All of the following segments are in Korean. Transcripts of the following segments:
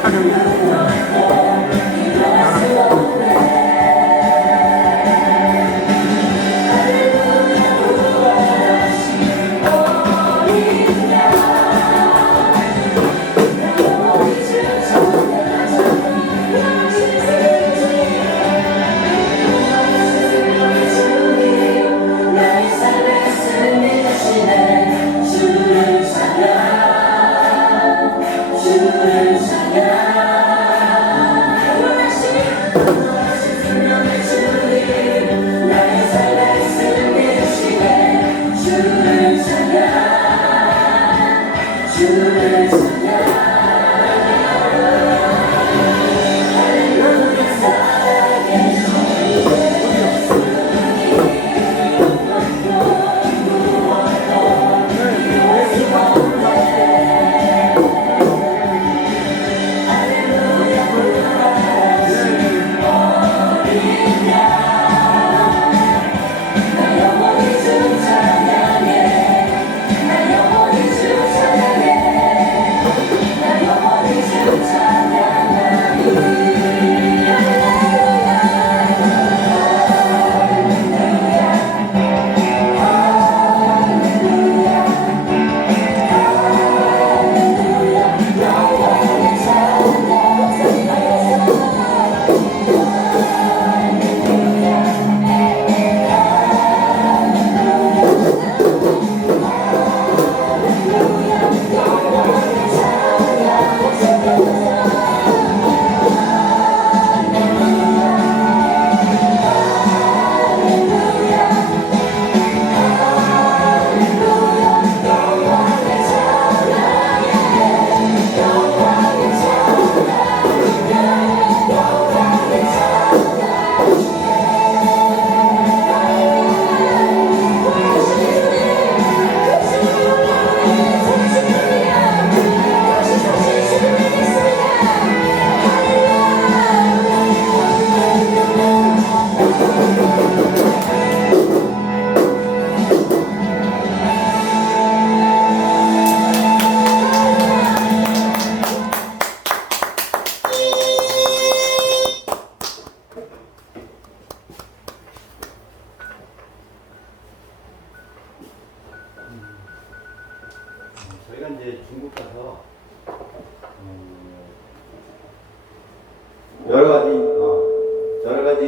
촬영이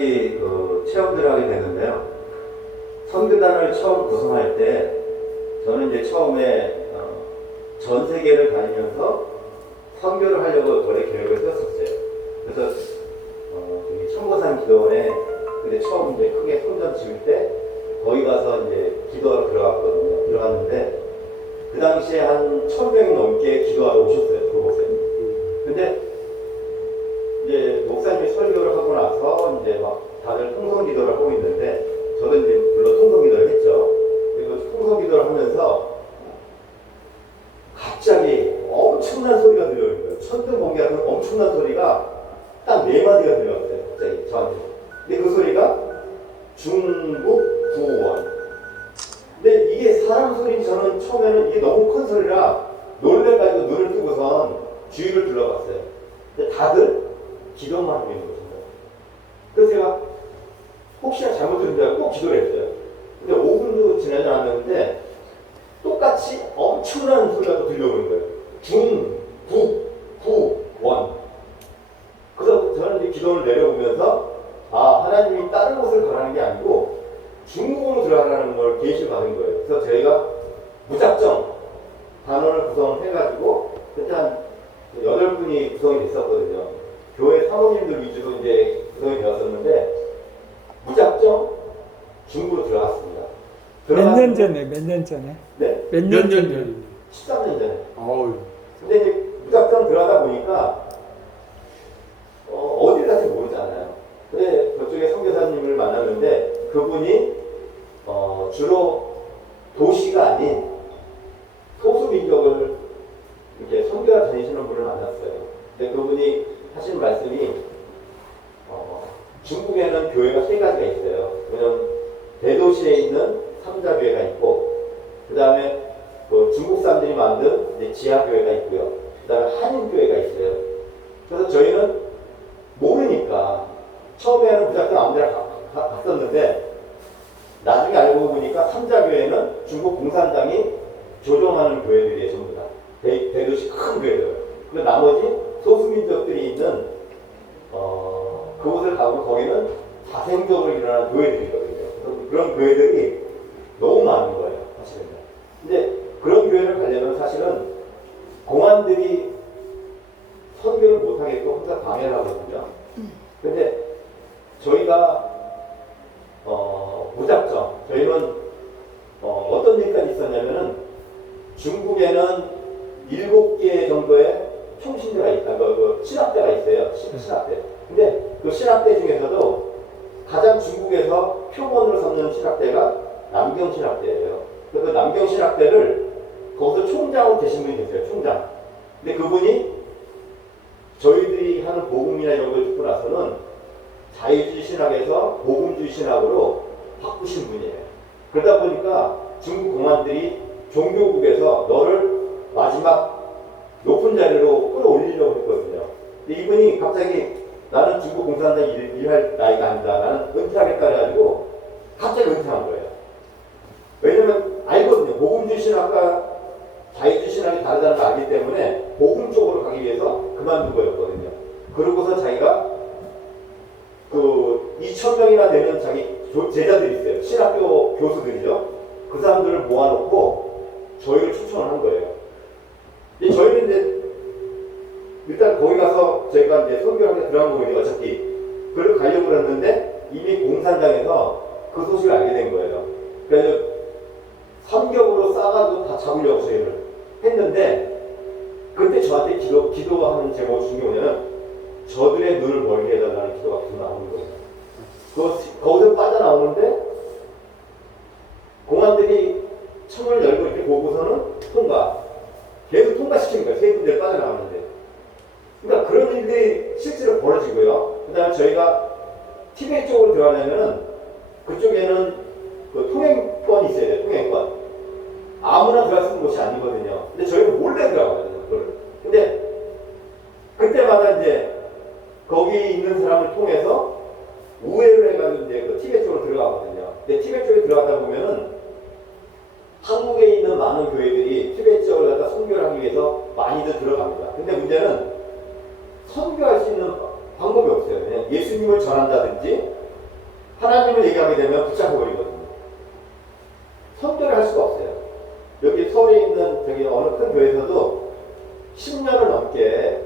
가지 그 체험들을 하게 되는데요. 선교단을 처음 구성할 때 저는 이제 처음에 어, 전 세계를 다니면서 선교를 하려고 원래 계획을 세웠었어요. 그래서 어, 청보산 기도원에 그때 처음 이제 크게 성전 지을 때 거기 가서 이제 기도하러 들어갔거든요. 들어갔는데 그 당시에 한 천명이 넘게 기도하러 오셨어요. 그곳에. 근데 이제 목사님이 설교를 하고 나서 이제 막 다들 통성 기도를 하고 있는데 저도 이제 물론 통성 기도를 했죠. 그리고 통성 기도를 하면서 갑자기 엄청난 소리가 거예요. 천둥 번개 같은 엄청난 소리가 딱 네 마디가 들려왔어요. 갑자기 저한테. 근데 그 소리가 중국 구원. 근데 이게 사람 소리인 저는 처음에는 이게 너무 큰 소리라 놀래가지고 눈을 뜨고선 주위를 둘러봤어요. 근데 다들 기도만 하고 있는 것입니다. 그래서 제가 혹시나 잘못 들은 줄 알고 꼭 기도를 했어요. 근데 5분도 지나지 않았는데 똑같이 엄청난 소리가 또 들려오는 거예요. 중, 국, 구, 원. 그래서 저는 이 기도를 내려오면서 아 하나님이 다른 곳을 가라는 게 아니고 중국으로 들어가라는 걸 계시를 받은 거예요. 그래서 저희가 무작정 단원을 구성해가지고 그때 한 여덟 분이 구성이 됐었거든요. 교회 사모님들 위주로 이제 구성이 되었었는데 무작정 중국으로 들어갔습니다. 몇년 들어갔는데- 전에 몇 년 전에 네, 몇년년 전에 전에? 13년 전에. 어우. 근데 이제 무작정 들어가다 보니까 어, 딜 갈지 모르잖아요. 근데 그쪽에 선교사님을 만났는데 그분이 어, 주로 도시가 아닌 소수 민족을 이렇게 선교를 다니시는 분을 만났어요. 근데 그분이 하신 말씀이 어, 중국에는 교회가 세 가지가 있어요. 왜냐면 대도시에 있는 삼자교회가 있고 그 다음에 그 중국 사람들이 만든 지하교회가 있고요. 그 다음에 한인교회가 있어요. 그래서 저희는 모르니까 처음에는 무작정 아무 데나 가- 가- 갔었는데 나중에 알고 보니까 삼자교회는 중국 공산당이 조종하는 교회들이에요, 전부 다. 대, 대도시 큰 교회들. 근데 나머지 소수민족들이 있는 어, 그곳을 가고 거기는 자생적으로 일어나는 교회들이거든요. 그런 교회들이 너무 많은 거예요, 사실은. 근데 그런 교회를 가려면 사실은 공안들이 선교를 못하게끔 혼자 방해를 하거든요. 근데 저희가 어, 무작정 저희는 어, 어떤 일까지 있었냐면은 중국에는 일곱 개 정도의 총신대가 있다. 그, 그 신학대가 있어요. 신- 신학대. 근데 그 신학대 중에서도 가장 중국에서 표본으로 삼는 신학대가 남경 신학대예요. 그래서 남경 신학대를 거기서 총장으로 계신 분이 계세요. 총장. 근데 그분이 저희들이 하는 복음이나 이런 걸 듣고 나서는 자유주의 신학에서 복음주의 신학으로 바꾸신 분이에요. 그러다 보니까 중국 공안들이 종교국에서 너를 마지막 높은 자리로 끌어올리려고 했거든요. 근데 이분이 갑자기 나는 중국 공산당 일, 일할 나이가 아니다. 나는 은퇴하겠다 해가지고 갑자기 은퇴한 거예요. 왜냐면 알거든요. 복음주의 신학과 자유주의 신학이 다르다는 걸 알기 때문에 복음 쪽으로 가기 위해서 그만둔 거였거든요. 그러고서 자기가 그 2천 명이나 되는 자기 조- 제자들이 있어요. 신학교 교수들이죠. 그 사람들을 모아놓고 저희를 추천을 한 거예요. 저희는 이제 일단 거기 가서 저희가 이제 설교하게 들어간 거거든요. 어차피 그걸 가려고 했는데 이미 공산당에서 그 소식을 알게 된 거예요. 그래서 삼격으로 싸가지고 다 잡으려고 저희를 했는데 그때 저한테 기도, 기도하는 제목 중에 뭐냐면 저들의 눈을 멀게 해달라는 기도가 계속 나오는 거예요. 그, 거기서 빠져나오는데 공안들이 창을 열고 이렇게 보고서는 통과. 계속 통과시키는 거예요. 세 군데 빠져나오는데. 그러니까 그런 일들이 실제로 벌어지고요. 그 다음에 저희가 티베트 쪽으로 들어가려면은 그쪽에는 그 통행권이 있어야 돼요. 통행권. 아무나 들어갈 수 있는 곳이 아니거든요. 근데 저희는 몰래 들어가거든요. 그걸. 근데 그때마다 이제 거기 있는 사람을 통해서 우회를 해가지고 이제 그 티베트 쪽으로 들어가거든요. 근데 티베트 쪽에 들어가다 보면은 한국에 있는 많은 교회들이 티베트 쪽을 갖다 선교를 하기 위해서 많이들 들어갑니다. 근데 문제는 선교할 수 있는 방법이 없어요. 그냥 예수님을 전한다든지 하나님을 얘기하게 되면 붙잡혀버리거든요. 선교를 할 수가 없어요. 여기 서울에 있는 저기 어느 큰 교회에서도 10년을 넘게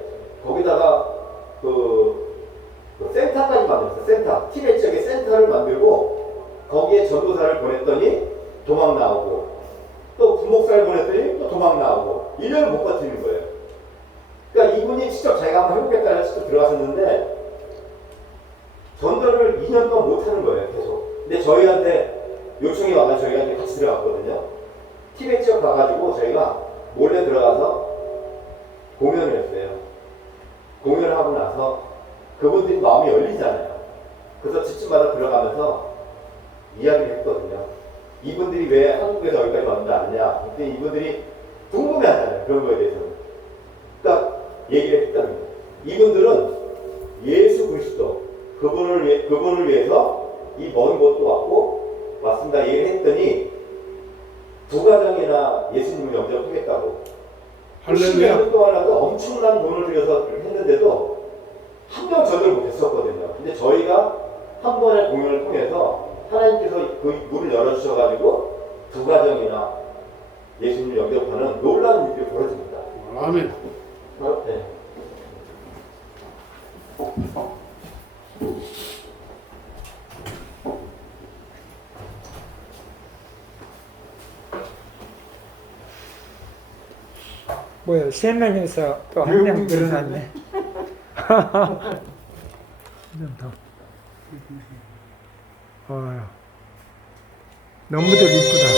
거기다가 그, 그 센터까지 만들었어요. 센터. 티베트 지역에 센터를 만들고 거기에 전도사를 보냈더니 도망 나오고 또 부목사를 보냈더니 또 도망 나오고 1년을 못 버티는 거예요. 그러니까 이분이 직접 자기가 한번 해보겠다 해서 직접 들어갔었는데 전도를 2년 동안 못 하는 거예요. 계속. 근데 저희한테 요청이 와서 이제 같이 들어갔거든요. 티베트 지역 가가지고 저희가 몰래 들어가서 공연을 했어요. 공연을 하고 나서 그분들이 마음이 열리잖아요. 그래서 집집마다 들어가면서 이야기를 했거든요. 이분들이 왜 한국에서 여기까지 왔는지 아느냐. 그때 이분들이 궁금해 하잖아요. 그런 거에 대해서는. 그러니까 얘기를 했다는 거예요. 이분들은 예수 그리스도, 그분을, 위해, 그분을 위해서 이 먼 곳도 왔고, 왔습니다. 얘기를 했더니, 두 가정이나 예수님을 영접하겠다고. 할렐루야. 10년 동안이라도 엄청난 돈을 들여서 했는데도 한 명 전도를 못했었거든요. 근데 저희가 한 번의 공연을 통해서 하나님께서 그 문을 열어주셔가지고 두 가정이나 예수님을 영접하는 놀라운 일이 벌어집니다. 아멘. 어? 네. 뭐야 세 명에서 또 한 명 늘어났네. 한명 더. 어휴. 너무들 이쁘다.